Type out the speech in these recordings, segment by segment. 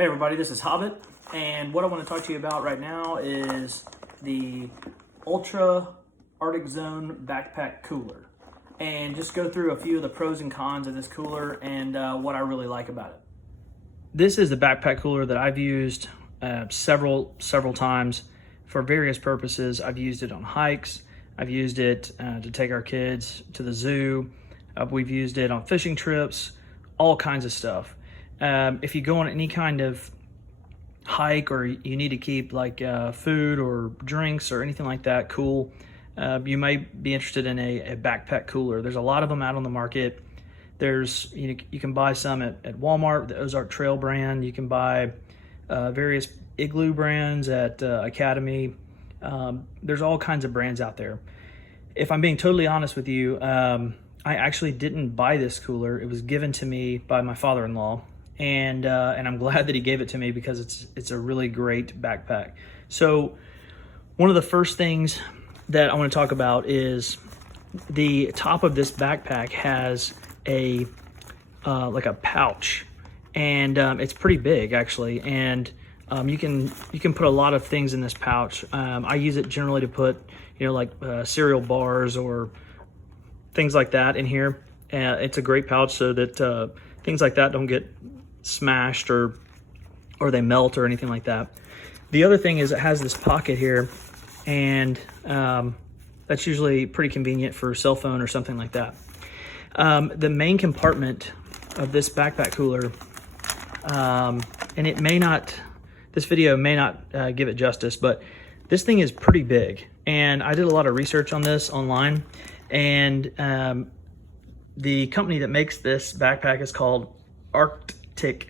Hey everybody, this is Hobbit, and what I want to talk to you about right now is the Ultra Arctic Zone Backpack Cooler, and just go through a few of the pros and cons of this cooler and what I really like about it. This is the backpack cooler that I've used several times for various purposes. I've used it on hikes, I've used it to take our kids to the zoo, we've used it on fishing trips, all kinds of stuff. If you go on any kind of hike or you need to keep like food or drinks or anything like that cool, you may be interested in a backpack cooler. There's a lot of them out on the market. There's you can buy some at Walmart, the Ozark Trail brand. You can buy various Igloo brands at Academy. There's all kinds of brands out there. If I'm being totally honest with you, I actually didn't buy this cooler. It was given to me by my father-in-law. And I'm glad that he gave it to me because it's a really great backpack. So one of the first things that I want to talk about is the top of this backpack has a like a pouch, and it's pretty big actually, and you can put a lot of things in this pouch. I use it generally to put like cereal bars or things like that in here. It's a great pouch so that things like that don't get smashed or they melt or anything like that. The other thing is it has this pocket here, and that's usually pretty convenient for a cell phone or something like that. The main compartment of this backpack cooler, and it may not, this video may not give it justice, but this thing is pretty big, and I did a lot of research on this online, and the company that makes this backpack is called Arctic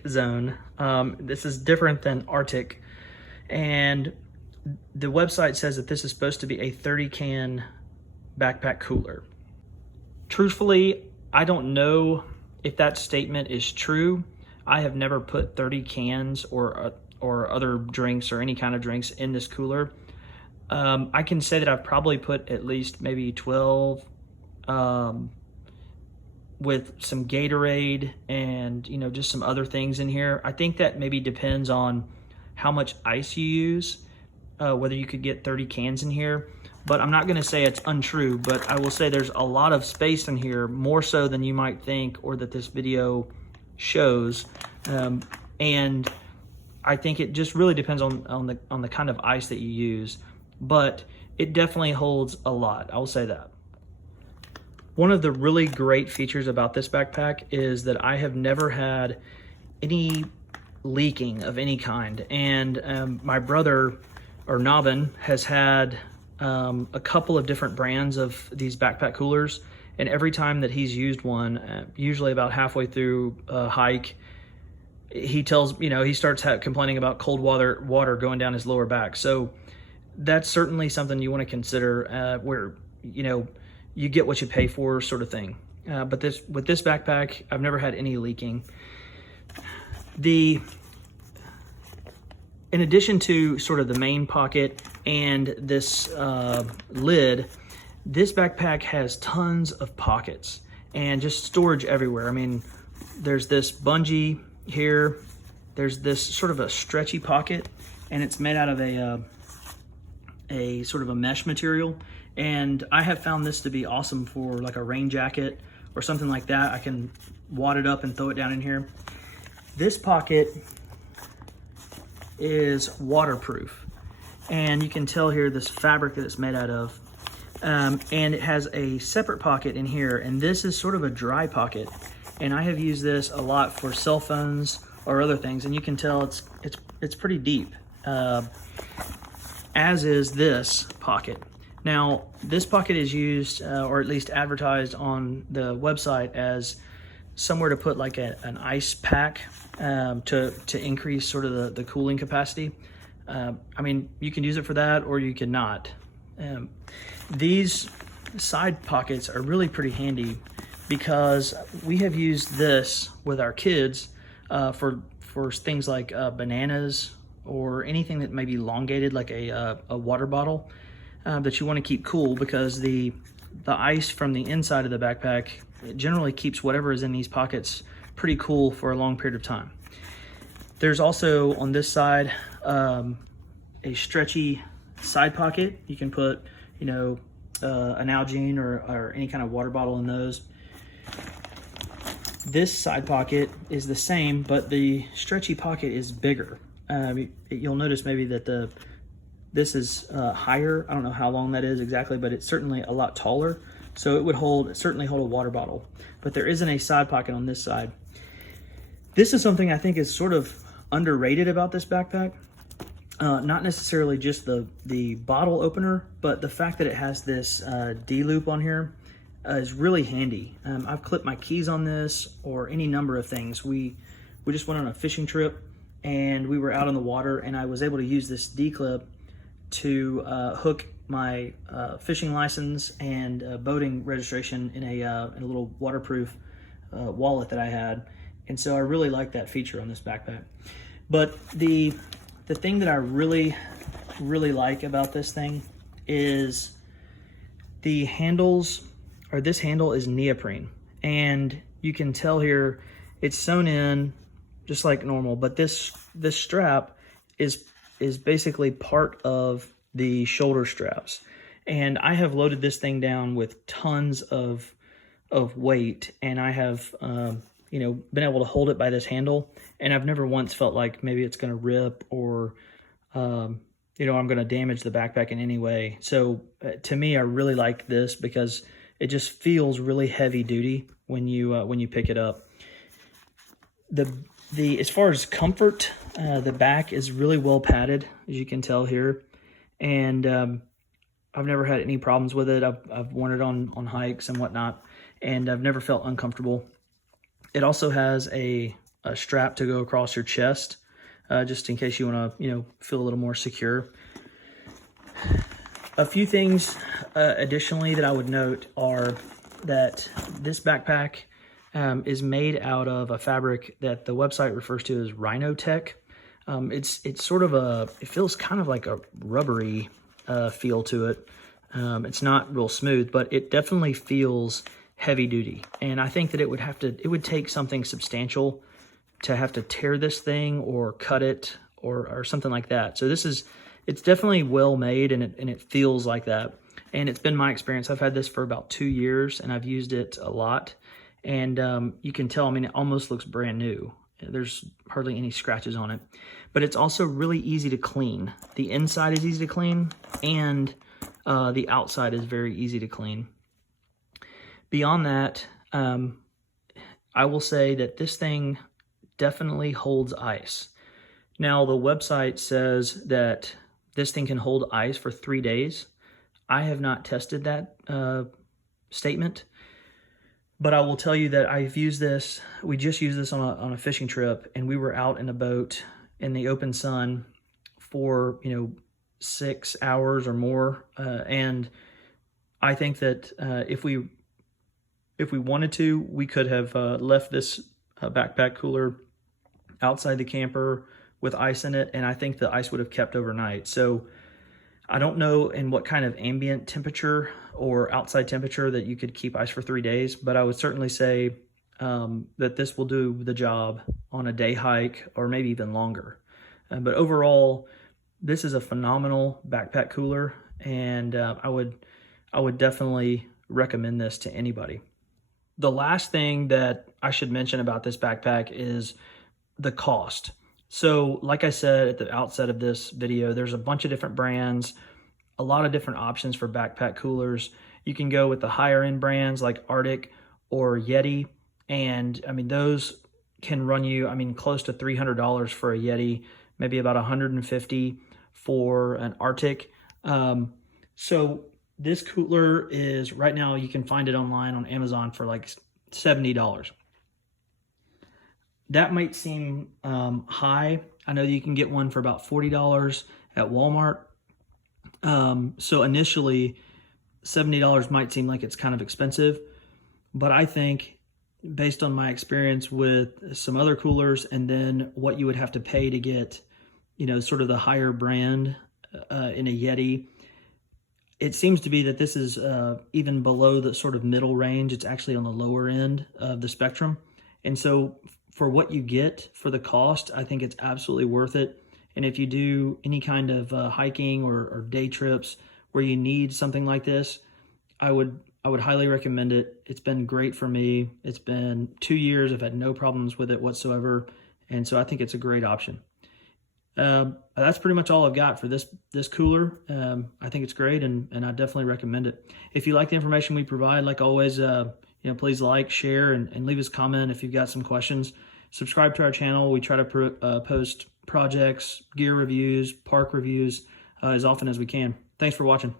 Zone. This is different than Arctic, and the website says that this is supposed to be a 30-can backpack cooler. Truthfully, I don't know if that statement is true. I have never put 30 cans or other drinks or any kind of drinks in this cooler. I can say that I've probably put at least maybe 12 with some Gatorade and just some other things in here. I think that maybe depends on how much ice you use, whether you could get 30 cans in here. But I'm not gonna say it's untrue, but I will say there's a lot of space in here, more so than you might think or that this video shows. And I think it just really depends on the kind of ice that you use, but it definitely holds a lot, I will say that. One of the really great features about this backpack is that I have never had any leaking of any kind. And my brother, or Navin, has had a couple of different brands of these backpack coolers. And every time that he's used one, usually about halfway through a hike, he tells, he starts complaining about cold water going down his lower back. So that's certainly something you want to consider, where, you get what you pay for, sort of thing. But with this backpack, I've never had any leaking. In addition to sort of the main pocket and this lid, this backpack has tons of pockets and just storage everywhere. I mean, there's this bungee here. There's this sort of a stretchy pocket, and it's made out of a sort of a mesh material. And I have found this to be awesome for like a rain jacket or something like that. I can wad it up and throw it down in here. This pocket is waterproof, and you can tell here this fabric that it's made out of. And it has a separate pocket in here, and this is sort of a dry pocket. And I have used this a lot for cell phones or other things, and you can tell it's pretty deep, as is this pocket. Now, this pocket is used, or at least advertised on the website, as somewhere to put like an ice pack to increase sort of the cooling capacity. I mean, you can use it for that, or you can not. These side pockets are really pretty handy because we have used this with our kids for things like bananas or anything that may be elongated, like a water bottle. That you want to keep cool, because the ice from the inside of the backpack, it generally keeps whatever is in these pockets pretty cool for a long period of time. There's also on this side a stretchy side pocket. You can put, you know, an Nalgene or any kind of water bottle in those. This side pocket is the same, but the stretchy pocket is bigger. You'll notice maybe that this is higher. I don't know how long that is exactly, but it's certainly a lot taller. So it would certainly hold a water bottle. But there isn't a side pocket on this side. This is something I think is sort of underrated about this backpack. Not necessarily just the bottle opener, but the fact that it has this D-loop on here is really handy. I've clipped my keys on this or any number of things. We just went on a fishing trip and we were out on the water, and I was able to use this D-clip to hook my fishing license and boating registration in a little waterproof wallet that I had. And so I really like that feature on this backpack. But the thing that I really like about this thing is the handles, or this handle is neoprene. And you can tell here it's sewn in just like normal, but this strap is basically part of the shoulder straps. And I have loaded this thing down with tons of weight, and I have you know, been able to hold it by this handle, and I've never once felt like maybe it's going to rip or you know, I'm going to damage the backpack in any way. So to me, I really like this because it just feels really heavy duty when you pick it up. As far as comfort, the back is really well padded, as you can tell here, and I've never had any problems with it. I've worn it on hikes and whatnot, and I've never felt uncomfortable. It also has a strap to go across your chest, just in case you want to, you know, feel a little more secure. A few things additionally that I would note are that this backpack is made out of a fabric that the website refers to as Rhinotech. It's sort of it feels kind of like a rubbery feel to it. It's not real smooth, but it definitely feels heavy duty. And I think that it would take something substantial to have to tear this thing or cut it or something like that. So it's definitely well made, and it feels like that. And it's been my experience. I've had this for about 2 years, and I've used it a lot. And you can tell, I mean, it almost looks brand new. There's hardly any scratches on it. But it's also really easy to clean. The inside is easy to clean, and the outside is very easy to clean. Beyond that, I will say that this thing definitely holds ice. Now, the website says that this thing can hold ice for 3 days. I have not tested that statement, but I will tell you that I've used this. We just used this on a fishing trip, and we were out in a boat in the open sun for 6 hours or more. And I think that if we wanted to, we could have left this backpack cooler outside the camper with ice in it, and I think the ice would have kept overnight. So I don't know in what kind of ambient temperature or outside temperature that you could keep ice for 3 days, but I would certainly say that this will do the job on a day hike or maybe even longer. But overall, this is a phenomenal backpack cooler, and I would definitely recommend this to anybody. The last thing that I should mention about this backpack is the cost. So like I said at the outset of this video, there's a bunch of different brands, a lot of different options for backpack coolers. You can go with the higher end brands like Arctic or Yeti. And I mean, those can run you, close to $300 for a Yeti, maybe about $150 for an Arctic. So this cooler is, right now you can find it online on Amazon for like $70. That might seem high. I know you can get one for about $40 at Walmart. So initially, $70 might seem like it's kind of expensive, but I think based on my experience with some other coolers and then what you would have to pay to get, sort of the higher brand in a Yeti, it seems to be that this is even below the sort of middle range. It's actually on the lower end of the spectrum. And so for what you get for the cost, I think it's absolutely worth it. And if you do any kind of hiking or day trips where you need something like this, I would highly recommend it. It's been great for me. It's been 2 years. I've had no problems with it whatsoever. And so I think it's a great option. That's pretty much all I've got for this cooler. I think it's great, and I definitely recommend it. If you like the information we provide, like always, please like, share, and leave us a comment if you've got some questions. Subscribe to our channel. We try to post projects, gear reviews, park reviews as often as we can. Thanks for watching.